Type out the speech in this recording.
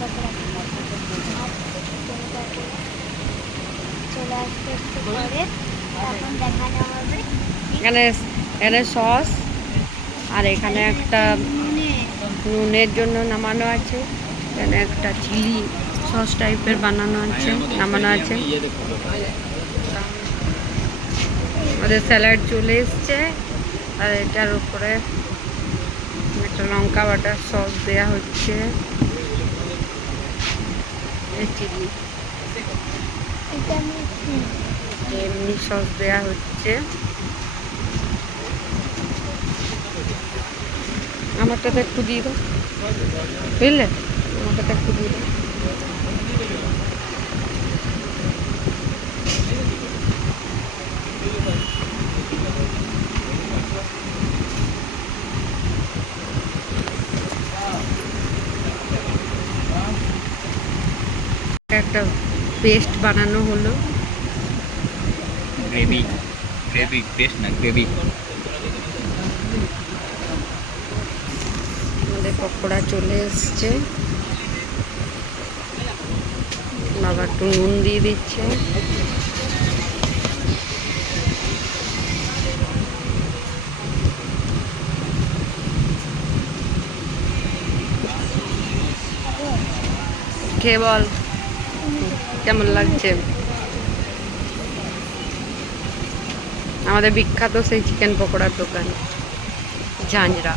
চলে আসতে একটু পরে তখন দেখানো হবে। এখানে সস আর এখানে একটা নুনের জন্য নামানো আছে, এখানে একটা চিলি সস টাইপের বানানো আছে, নামানো আছে। আমাদের স্যালাড চলে এসছে, আর এটার উপরে একটা লঙ্কা বাটার সস দেওয়া হচ্ছে, চিলি এমনি সস দেওয়া হচ্ছে। আমারটাতে একটু দিয়ে দাও, বুঝলে, আমারটাতে একটু দিয়ে দাও। একটা পেস্ট বানানো হলো, গ্রেভি গ্রেভি পেস্ট না গ্রেভি। আমাদের পকোড়া চলে এসছে, বাবা একটু নুন দিয়ে দিচ্ছে। খেয়ে বল কেমন লাগছে। আমাদের বিখ্যাত সেই চিকেন পকোড়ার দোকান ঝাঁঝরা।